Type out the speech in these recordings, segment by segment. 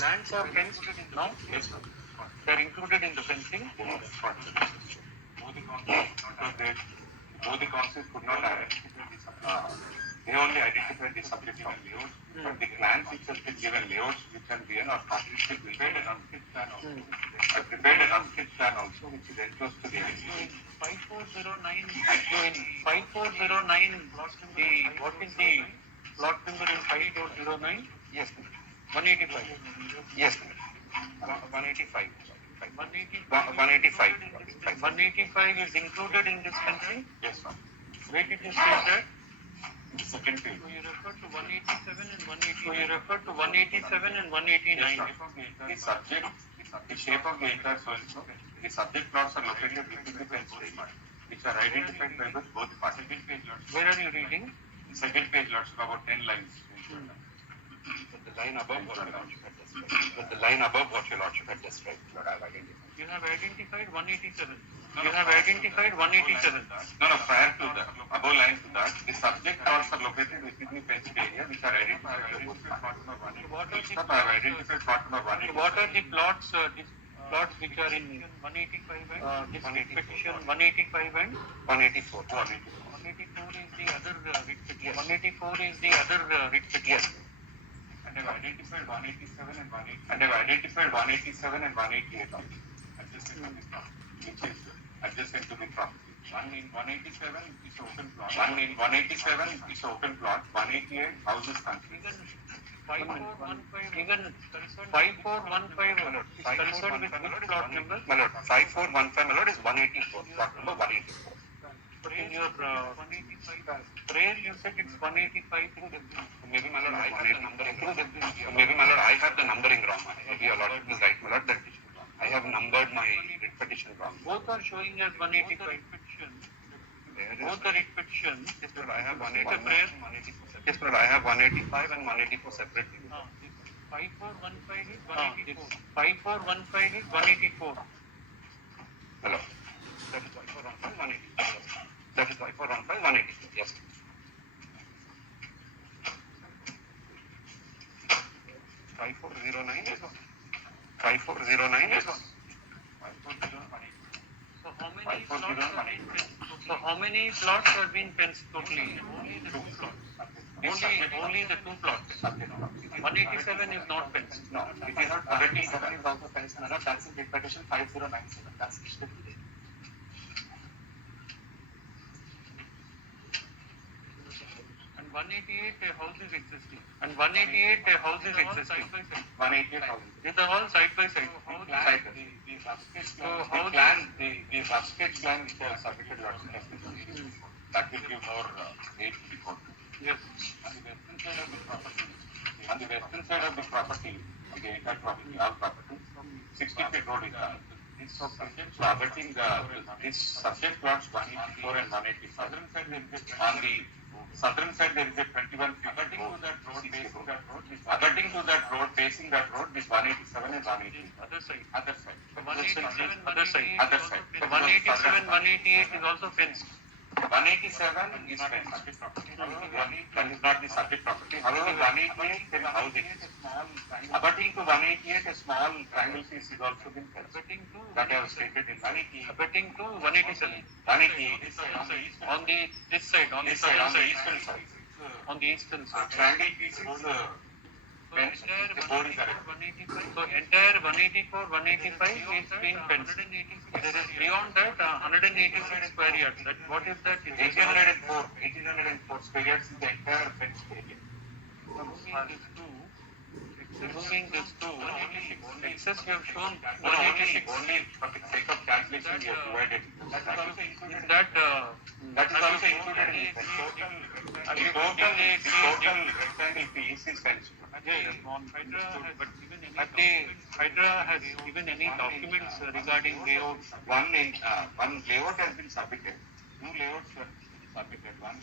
Lands are fenced now? Yes, sir. They are included in the fencing? Yes, sir. Both the councils could not they only identified the subject of layouts, but the plans itself is given layouts which can be or partly prepared an unsketched plan also. Prepared an unsketched plan also which is enclosed to the NC. 5409, in 5409, what is the plot number in 5409? Yes, 185. Yes, 185. 185. 185 is included in this country? Yes, sir. Where did you say that? Second page. So you refer to 187 and 189. So you refer to 187 and 189. The subject, the shape of the entire soil, the subject plots are located within the fence area, which are identified by both parties. Where are you reading? The second page lots, about 10 lines. But the line above what your lordship had described. But the line above what your lordship had described, Lord, I have identified. You have identified 187. You have identified 187. No, prior to that, above line to that, the subject plots are located within the fenced area, which are identified by both parties. What are the plots? Plots which are in 185 and this petition 185 and 184. 184 is the other writ petition. 184 is the other writ petition. And I've identified 187 and 188. And I've identified 187 and 188 adjacent to the property, which is adjacent to the property. 187 is open plot. 187 is open plot. 188 houses country. Even 5415 is concerned with which plot number? My lord, 5415 my lord is 184. Plot number 184. But in your prayer you said it's 185. Maybe my lord I have the numbering wrong. Maybe my lord I have the numbering wrong. Maybe your lord is right, my lord, that I have numbered my writ petition wrong. Both are showing as 185. Both are writ petitions. Yes, but I have 185. Yes, but I have 185 and 184 separately. 5415 is 184. 5415 is 184. Hello. That is 5415 184. That is 5415 184. Yes. 5409 is 1. 5409 is 1. So how many plots have been fenced totally? Only the 2 plots. Only the 2 plots. 187 is not fenced. No, it is not. 187 is also fenced. That's in writ petition 5097. That's listed today. And 188 houses existing. And 188 houses existing. 188 houses. These are all side by side. The subsketch plan which I have submitted lots of testimony. That will give more weight to the court. Yes. On the western side of the property, the entire property, all property, 60 feet road is done. So abutting this subject plots 184 and 185. On the southern side there is a 21 feet road. Abutting to that road, facing that road, this 187 and 188. Other side. So 187, other side. So 187, 188 is also fenced. 187 is fenced. That is not the subject property. However, 188 can house it. Abutting to 188, a small triangle piece is also been fenced. That I have stated in 188. Abutting to 187. 188 on the this side, on the eastern side. On the eastern side. Triangle piece is fenced. The board is correct. So entire 184, 185 is being fenced. There is beyond that 186 square yards. What is that? 1804 square yards is the entire fenced area. Removing this two, excess you have shown 186. Only for the sake of calculation you have divided. That is also included in the total rectangle piece is fenced. Hydraa has given any documents regarding layouts. One layout has been submitted. Two layouts were submitted. One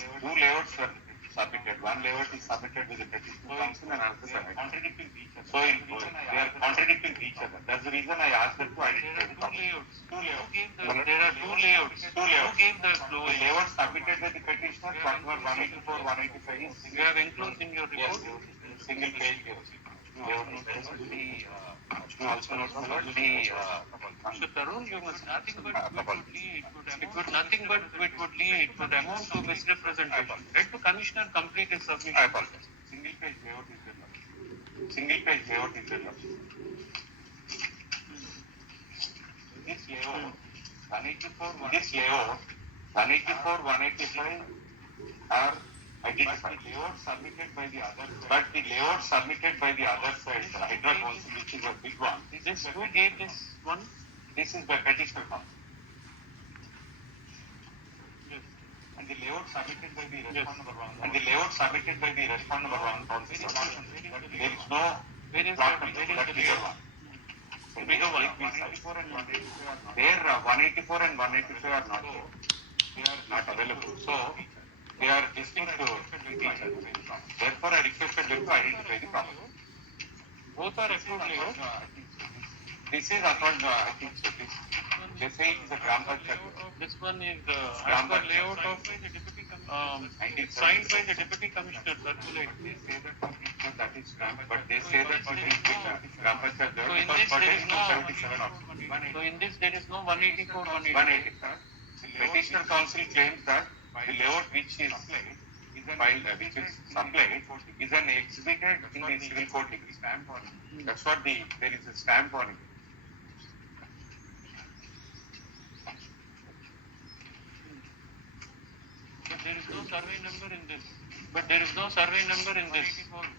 layout is submitted with the petition council and another is contradicting each other. So they are contradicting each other. That's the reason I asked them to identify the layouts. There are two layouts. Who gave the layout submitted by the petitioner? 184, 185. You have enclosed in your report? Yes, single page. also note Mr. Tarun, you must nothing but it would nothing but it would lead to the amount to misrepresentation. Let the commissioner complete his submission. I apologize. Single page layout is there. Single page layout is there. This layout, 184, this layout, 184, 185 are identified. The layout submitted by the other side. But the layout submitted by the other side, the Hydraa Council, which is a big one. This who gave this one? This is by petitioner council. Yes. And the layout submitted by the respondent number one. And the layout submitted by the respondent number one council. There is no plot number. That is bigger one. The bigger one. 184 and 185 are not. There 184 and 185 are not there. They are not available. So they are distinct to each other. Therefore, I requested them to identify the problem. Both are approved layouts. This is according to, I think so. They say it is a Gram Panchayat. This one is as per layout of signed by the Deputy Commissioner circulate. They say that is Gram, but they say that it is Gram Panchayat. So in this there is no 77. So in this there is no 184, 185. Petitioner council claims that the layout which is supplied is an exhibited in the civil court degree. Stamp on it. That's what there is a stamp on it. But there is no survey number in this. But there is no survey number in this.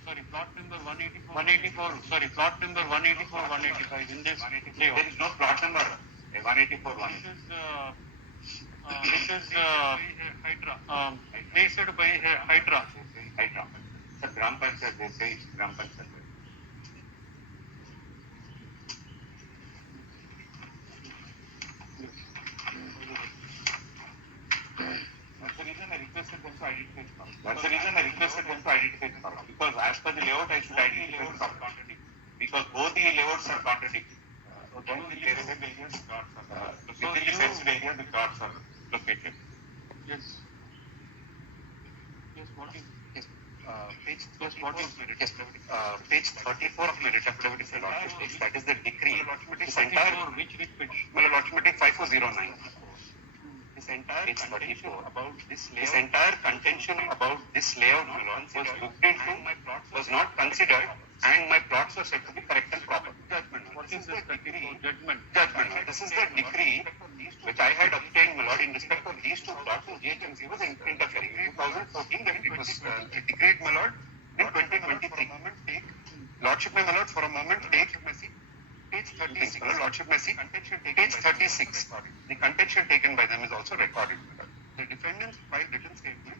Sorry, plot number 184. 184. Sorry, plot number 184, 185 in this layout. There is no plot number 184, 185. This is Hydraa. Based by Hydraa. Hydraa. The Gram Panchayat, they say it's Gram Panchayat. That's the reason I requested them to identify the problem. That's the reason I requested them to identify the problem. Because as per the layout, I should identify the problem. Because both the layouts are contradictory. Within the sensitive area, the plots are located. Yes. Yes, what is page 34 of my writ affidavit is a lordship. That is the decree. This entire which page? Lordship 5409. This entire page 34 about this layout. This entire contention about this layout was looked into, was not considered, and my plots were said to be correct and proper. Judgment. What is this decree? Judgment. This is the decree which I had obtained, my lord, in respect of these two plots, and GHMC was interfering. In 2014, that it was decreed, my lord, in 2023. Lordship, my lord, for a moment, take page 36. Lordship, may see page 36. The contention taken by them is also recorded. The defendants filed written statement.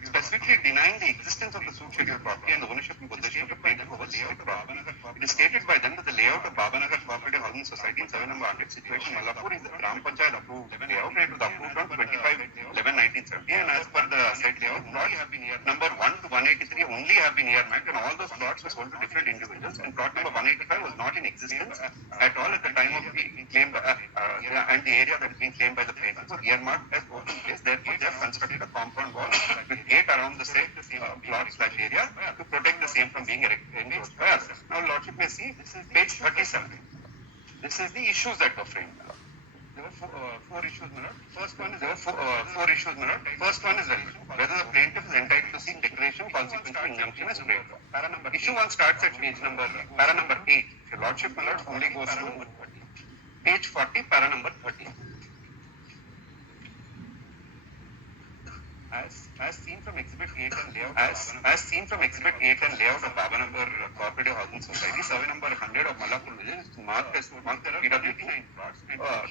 Specifically denying the existence of the suit schedule property and the ownership and possession of the plaintiff over layout of Babanagar. It is stated by them that the layout of Babanagar Cooperative Housing Society in 7 number 100 situation Malapur is the Gram Panchayat approved layout. It was approved on 25/11/1970, and as per the site layout, plots number 1 to 183 only have been earmarked, and all those plots were sold to different individuals, and plot number 185 was not in existence at all at the time of being claimed, and the area that is being claimed by the plaintiff was earmarked as open place. Therefore, they have constructed a compound wall with gate around the same plot/area to protect the same from being encroached by us. Now, Lordship may see, this is page 37. This is the issues that were framed. There were four issues, my lord. First one is whether the plaintiff is entitled to seek declaration, consequential injunction as framed. Issue 1 starts at page number 8. Your Lordship, my lord, only goes to page 40, para number 30. As seen from Exhibit 8 and layout of Babanagar Cooperative Housing Society, survey number 100 of Malapur village is marked as PW2.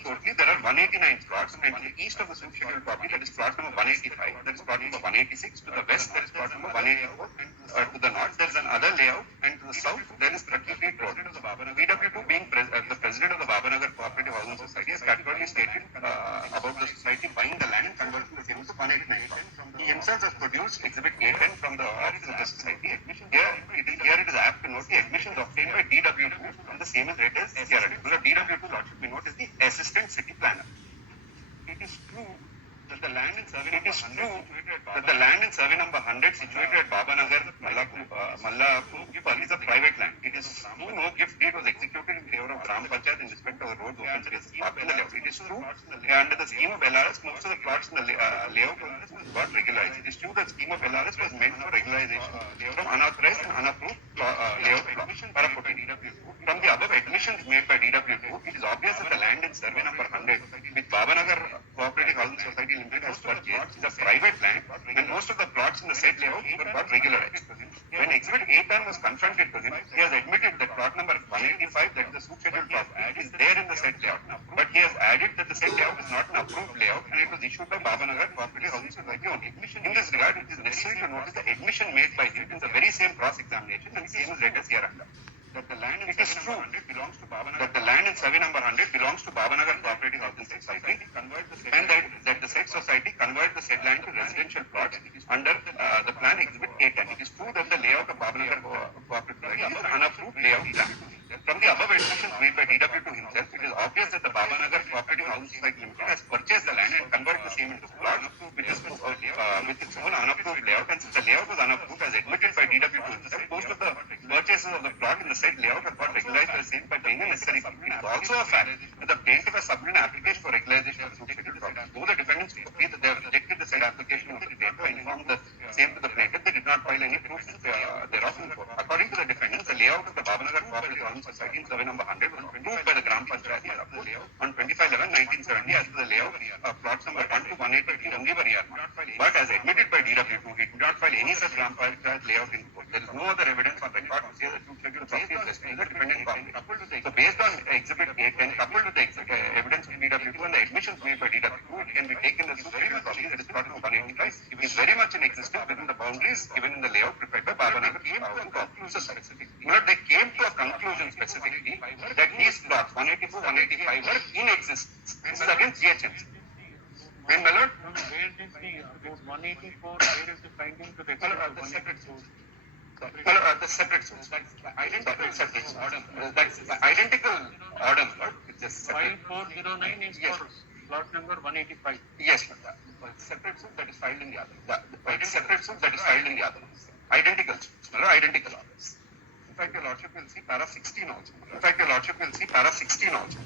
Totally, there are 189 plots, and to the east of the suit schedule property, that is plot number 185, that is plot number 186. To the west, there is plot number 184. To the north, there is another layout, and to the south, there is Prakriti Road. PW2, being the president of the Babanagar Cooperative Housing Society, has categorically stated about the society buying the land and converting the same to 189 plots. He himself has produced Exhibit 810 from the office of the society. Here it is apt to note the admissions obtained by DW2 from the same rate as SCR. DW2, Lordship, we note, is the assistant city planner. It is true that the land in survey number 100 that the land in survey number 100 situated at Babanagar, Mallapur is a private land. It is true no gift deed was executed in favor of Gram Panchayat in respect of the road open space park in the layout. It is true under the scheme of LRS, most of the plots in the layout was got regularized. It is true that scheme of LRS was meant for regularization from unauthorized and unapproved layout from the above admissions made by DW2, it is obvious that the land in survey number 100 which Babanagar Cooperative Housing Society Limited has purchased is a private land and most of the plots in the said layout were got regularized. When Exhibit A10 was confronted to him, he has admitted that plot number 185, that is the subscheduled plot, is there in the said layout. But he has added that the said layout is not an approved layout and it was issued by Babanagar Cooperative Housing Society only. In this regard, it is necessary to notice the admission made by him in the very same cross-examination and same as letters hereunder. That the land in survey number 100 belongs to Babanagar. That the land in survey number 100 belongs to Babanagar Cooperative Housing Society, and that the said society converted the said land to residential plots under the plan Exhibit A10. It is true that the layout of Babanagar Cooperative Society is an unapproved layout plan. From the above admissions made by DW2 himself, it is obvious that the Babanagar Cooperative Housing Society Limited has purchased the land and converted the same into plots with its own unapproved layout, and since the layout was unapproved as admitted by DW2 himself, most of the purchases of the plot in the said layout have got regularized by the same by paying the necessary fee. It is also a fact that the plaintiff has submitted an application for regularization of subscheduled property. Though the defendants agree that they have rejected the said application of the plaintiff and informed the same to the plaintiff, they did not file any proof thereof in court. According to the defendants, the layout of the Babanagar Cooperative Housing Society in survey number 100 was approved by the Gram Panchayat on 25/11/1970 as to the layout of plots number 1 to 180 only were earmarked. But as admitted by DW2, he did not file any such Gram Panchayat layout in court. There is no other evidence on record to say that subscheduled property is the dependent property. So based on Exhibit A10 coupled with the evidence of DW2 and the admissions made by DW2, it can be taken as subscheduled property, that is plot number 185, is very much in existence within the boundaries given in the layout prepared by Babanagar Housing Cooperative Society. But they came to a conclusion specifically that these plots 184, 185 were in existence. This is against GHMC. When Malad? Where is the 184? Where is the finding to the separate source? The separate source. That's identical separate source. That's identical order. It's just separate. 5409 is for plot number 185. Yes, separate source that is filed in the other. Separate source that is filed in the other. Identical source. Identical orders. In fact, your Lordship will see para 16 also. In fact, your Lordship will see para 16 also.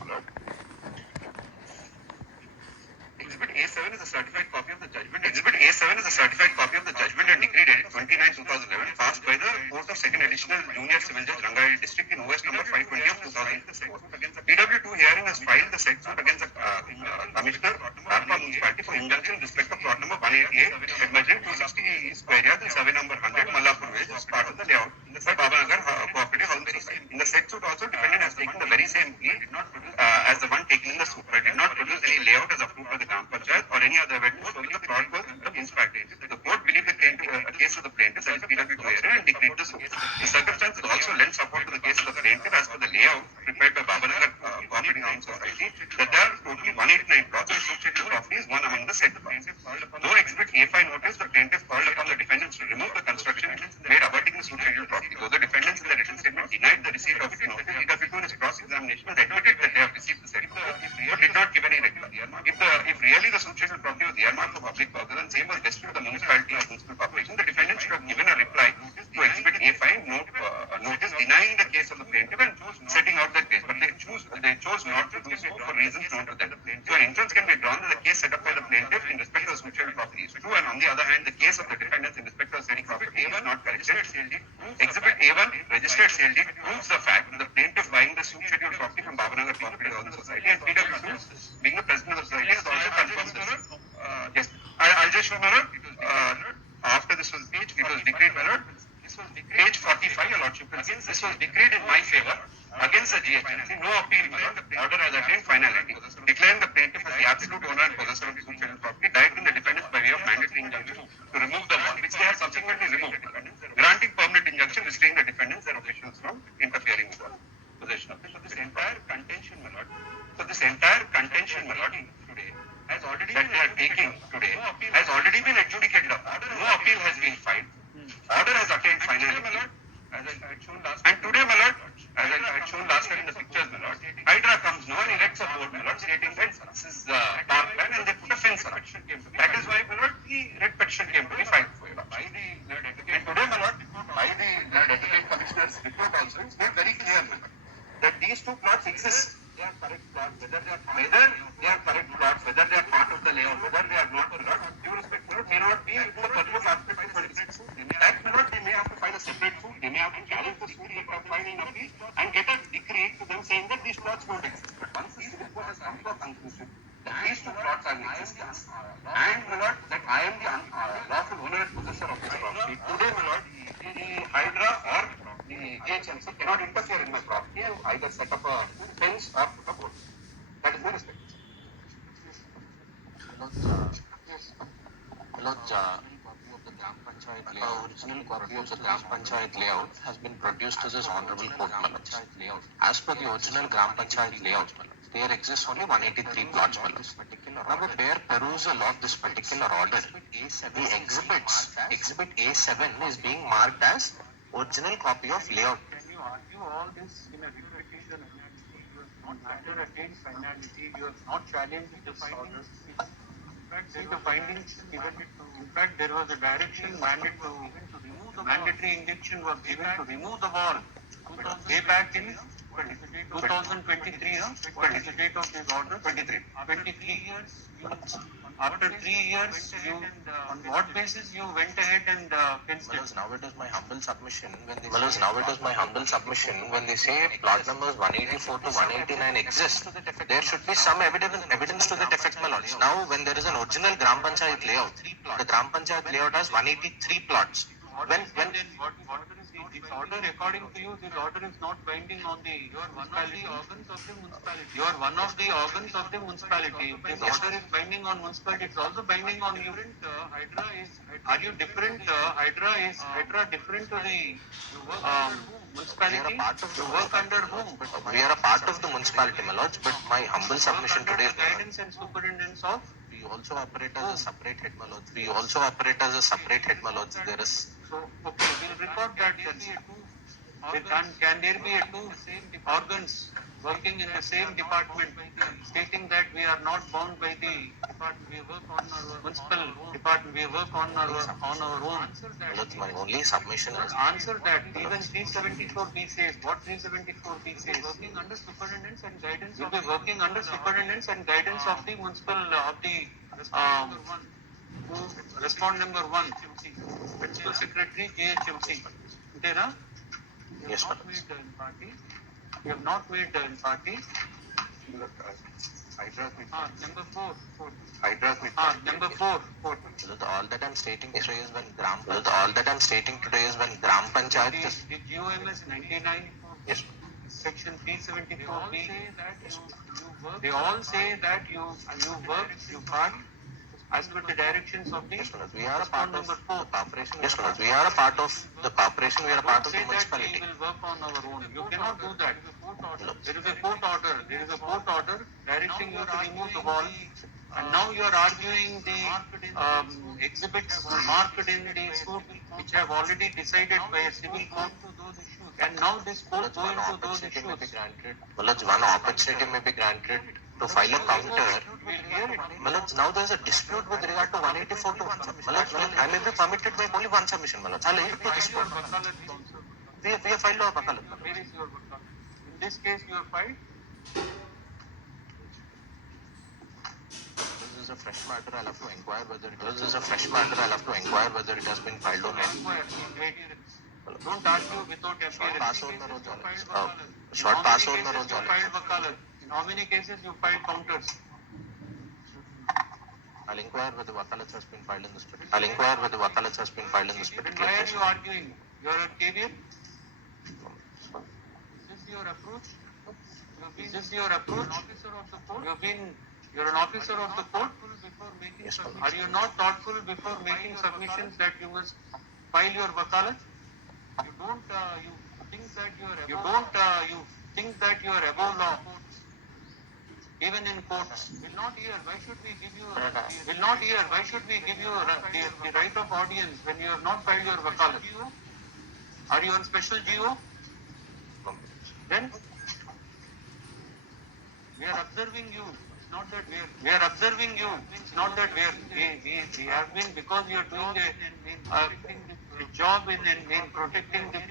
Exhibit A7 is a certified copy of the judgment. Exhibit A7 is a certified copy of the judgment and decree dated 29/2011 passed by the Court of Second Additional Junior Civil Judge Rangareddy District in OS number 520 of 2000. DW2 hearing has filed the said suit against the Commissioner Karpa Municipality for injunction in respect of plot number 188 at Majid 260 square yards in survey number 100 Mallapur Village as part of the layout by Babanagar Cooperative Housing Society. In the said suit also, defendant has taken the very same plea as the one taken in the suit, but did not produce any layout as approved by the Gram Panchayat or any other evidence showing the plot was inspected. The court believed the case of the plaintiff, that is DW2 hearing, and decreed the suit. The circumstances also lend support to the case of the plaintiff as per the layout prepared by Babanagar Cooperative Housing Society that there are totally 189 plots and subscheduled property is one among the said plots. Though Exhibit A5 notice, the plaintiff called upon the defendants to remove the construction made abutting the subscheduled property. Though the defendants in the written statement denied the receipt of its notice, DW2 in its cross-examination has admitted that they have received the said notice, but did not give any reply. If really the subscheduled property was earmarked for public purpose and same was destined to the municipality or municipal corporation, the defendants should have given a reply to Exhibit A5 notice denying the case of the plaintiff and setting out the case. But they chose not to do so for reasons known to them. So an inference can be drawn that the case set up by the plaintiff in respect of the subscheduled property is true, and on the other hand, the case of the defendants in respect of the said property is not correct. Exhibit A1 registered sale deed proves the fact that the plaintiff buying the subscheduled property from Babanagar Cooperative Housing Society and PW2 being the president of the society has also confirmed this. Yes, I'll just show Malad. After this was page, it was decreed, Malad. Page 45, your Lordship will see. This was decreed in my favor against the GHMC. No appeal, Malad. The order has attained finality. Declaring the plaintiff as the absolute owner and possessor of the subscheduled property, directing the defendants by way of mandatory injunction to remove the wall, which they have subsequently removed. Granting permanent injunction, restraining the defendants and officials from interfering with the possession of it. So this entire contention, Malad, today has already that they are taking today has already been adjudicated upon. No appeal has been filed. Order has attained finality. And today, Malad, as I had shown last year in the pictures, Malad, Hydraa comes now and facts are about, my lord, stating that this is dark land and they put a fence around. That is why, my lord, the red petition came to be filed for you. By the land advocate, and today, my lord, by the land advocate commissioner's report also, it's made very clear that these two plots exist. They are correct plots, whether they are correct plots, whether they are part of the layout, whether they are not or not, due respect to it, may not be within the purview of Article 226. That may not, they may have to file a separate suit, they may have to challenge the suit that are filing an appeal and get a decree to them saying that these plots don't exist. But once the civil court has come to a conclusion that these two plots are in existence, and my lord, that I am the lawful owner and possessor of this property, today, my lord, the Hydraa or the KHMC cannot interfere in my property and either set up a fence or put a board. That is my respect. The original copy of the Gram Panchayat layout has been produced to this honorable court. As per the original Gram Panchayat layout, there exists only 183 plots. Now, the bare perusal of this particular order, the exhibit A7 is being marked as original copy of layout. Can you argue all this in a repetition? You have not matter attained finality. You have not challenged the findings. In fact, see the findings given it to. In fact, there was a direction mandatory injection was given to remove the wall. Way back in 2023, what is the date of this order? 23 years. After 3 years, you, on what basis you went ahead and fenced it? Now it is my humble submission when they say plot numbers 184 to 189 exist, there should be some evidence to that effect, my lords. Now, when there is an original Gram Panchayat layout, the Gram Panchayat layout has 183 plots. What is this order, according to you, this order is not binding on the municipality. You are one of the organs of the municipality. This order is binding on municipality. It's also binding on you. Are you different? Hydraa different to the municipality? You work under whom? We are a part of the municipality, my lords, but my humble submission today is guidance and superintendence of. we also operate as a separate head, my lords. There is. So, okay, we'll record that. Can there be two organs working in the same department, stating that we are not bound by the department, we work on our municipal department, we work on our own. Lords, my only submission is Answer that. Even 374B says, what 374B says? Working under superintendence and guidance. You'll be working under superintendence and guidance of the municipal, respond number 1, Principal Secretary JHMC. Yes, madam. You have not made the party. Number 4. Number 4. All that I'm stating today is when Gram Panchayat is. The GOMS 99. Yes. Section 374B. They all say that you work, you part as per the directions of the. Yes, madam. We are a part of number 4. the corporation. Yes, madam. We are a part of the corporation. We are a part of the Say that municipality. we will work on our own. You cannot do that. There is a court order directing you to remove the wall. And now you are arguing the exhibits marked in the suit which have already decided by a civil court. And now this court go into those issues. One opportunity may be granted to file a counter. Now there is a dispute with regard to 184 to 1 I may be permitted by only one submission. I'll leave it to dispute. We have filed our wakalat. Where is your wakalat? In this case you have filed. This is a fresh matter. I'll have to inquire whether it has been filed or not. Don't argue without appearance. Short pass on the road. In how many cases you filed counters? I'll inquire whether wakalat has been filed in this particular. Then why are you arguing? You are a caveat? Is this your approach? You're an officer of the court? Yes, ma'am. Are you not thoughtful before making submissions that you must file your wakalat? You think that you are above law. Even in courts. Will not hear. Why should we give you the right of audience when you have not filed your wakalat? Are you on special GO? Then We are observing you. It's not that we are observing you. It's not that we have been, because you are doing a job in protecting the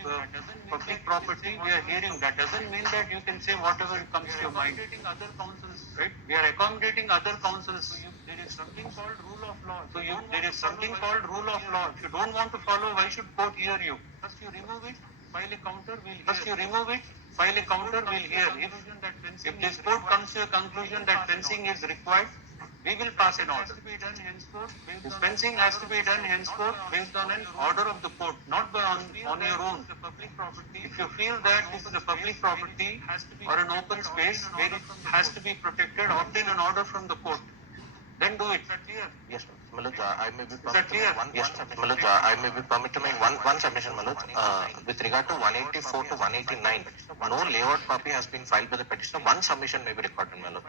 public property. We are hearing. That doesn't mean that you can say whatever comes to your mind. Other councils, right? We are accommodating other councils. So there is something called rule of law. There is something called rule of law. If you don't want to follow, why should court hear you? First you remove it. File a counter, we'll hear. First you remove it, file a counter, we'll hear. If this court comes to a conclusion that fencing is required, we will pass an order. This fencing has to be done henceforth based on an order of the court, not on your own. If you feel that this is a public property or an open space where it has to be protected, obtain an order from the court. Then do it. Yes, Manoj, I may be permitted to make one submission, Manoj. With regard to 184 to 189, no layout copy has been filed by the petitioner. One submission may be recorded, Manoj.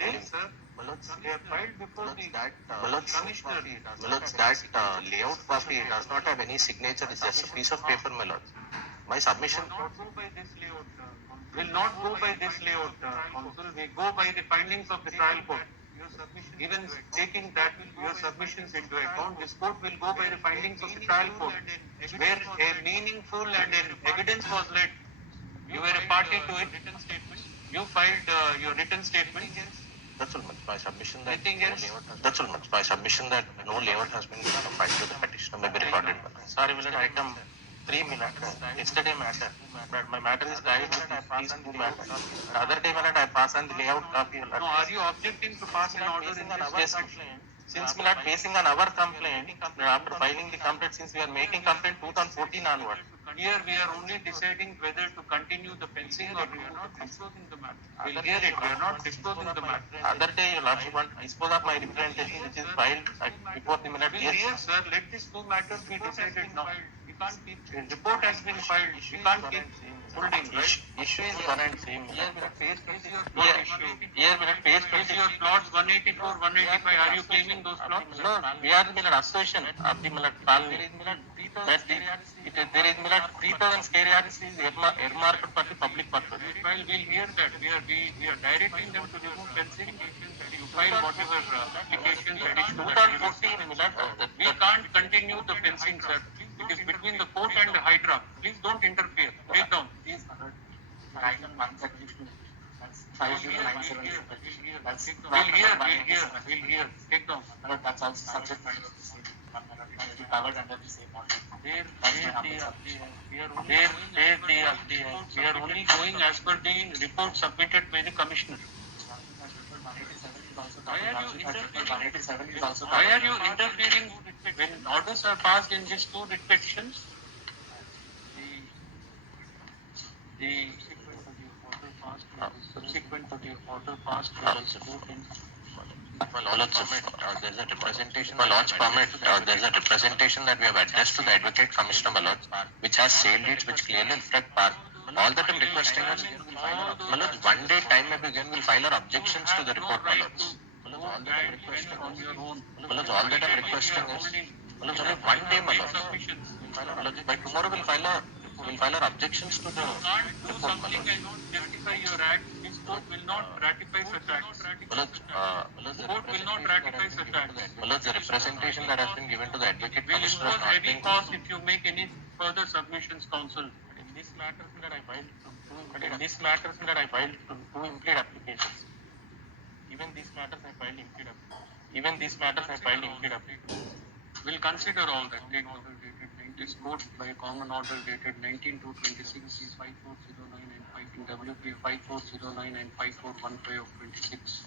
Yes, sir. They are filed before the commissioner. Manoj, that layout copy does not have any signature. It's just a piece of paper, Manoj. My submission Will not go by this layout, council. We go by the findings of the trial court. Even taking that your submissions into account, this court will go by the findings of the trial court, where a meaningful and an evidence was led. You were a party to it. You filed your written statement. That's all much. My submission that Anything no else? layout that's all much. My submission that no layout has been filed to the petitioner may be recorded. Sorry, will item 3 minutes. Yesterday matter. But my matter is died with these two matters. The other day when I pass on the layout copy. No, are you objecting to pass an order in this case? Since we are basing on our complaint, after filing the complaint, since we are making complaint 2014 onward. Here we are only deciding whether to continue the fencing or we are not disclosing the matter. We'll hear it. We are not disclosing the matter. Other day, Your Lordship, I dispose of my representation which is filed before the minute. We'll hear, sir. Let these two matters be decided now. We can't keep. The report has been filed. We can't keep holding, right? Issue is one and same. Here we have faced your plots 184, 185. Are you claiming those plots? No, we are in an association of the colony. There is 3,000 square yards is earmarked for the public purpose. While we'll hear that, we are directing them to remove fencing. You file whatever applications, additional. 2014, We can't continue the fencing, sir. It is between the court and the Hydraa. Please don't interfere. Take down. We'll hear. Take down. That's also subject matter of the same. Be covered under the same order. We are only going as per the report submitted by the commissioner. 187 is also Why are you interfering when orders are passed in these two writ petitions? The subsequent to the order passed by the court in there's a representation. Lodge permit. There's a representation that we have addressed to the Advocate Commissioner Maloj, which has sale deeds which clearly reflect park. All that I'm requesting is, Maloj, one day time may begin. We'll file our objections to the report, Maloj. All that I'm requesting on your own. Maloj, all that I'm requesting is, Maloj, only one day, Maloj. By tomorrow we'll file our objections to the Can't do report, something Maloj. and not justify your act. This court will not ratify such acts. Court will not ratify such acts. Maloj, the representation that has been given to the Advocate Will Commissioner impose has not heavy been. cost if you make any further submissions, counsel. In this matters that I filed two implead applications. Even these matters I filed implead applications. We'll consider all that. Take order dated this court by a common order dated 19/2/26 5409 and 5 in WP 5409 and 5415 of 26.